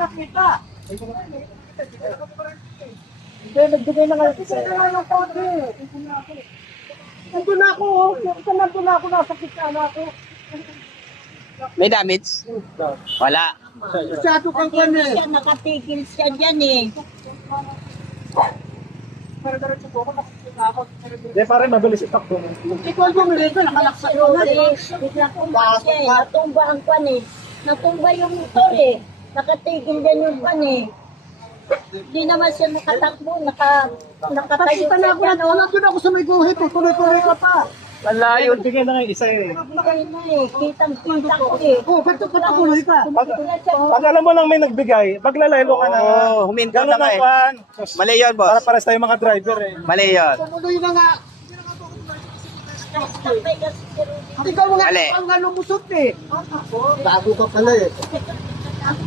nakita. Hindi, nagbigay na nga. Kasi na lang yung kode. Nandun ako, oh. Nandun ako, nasa kita na ako. May damage? Wala. Masyado kang kwan eh. Nakatigil siya dyan eh. Hindi, pare, mabilis itakbo. Ikaw yung bumili, nakalaksa yun. Bigla tumba siya eh. Natumba ang kwan eh. Natumba yung motor eh. Nakatigil dyan yung kwan eh. Hindi naman siya nakatakbo. Nakatayo Pakita na ako na doon. Nandun ako sa may guhit. Tuloy-tuloy ka pa. Malayo. Bigyan na nga isa eh. Nakatayo na eh. Kitang-kita ko eh. Oh, ba't tuloy ka? Pag alam mo lang may nagbigay, paglalaylo ka na. Oo, huminto na Ganun nga ang eh. kwan. Mali yun, boss. Para pares tayo mga driver eh. Mali yun. Tumuloy na nga. Ikaw nga Mali. ang lumusot eh. Bago ka pala eh.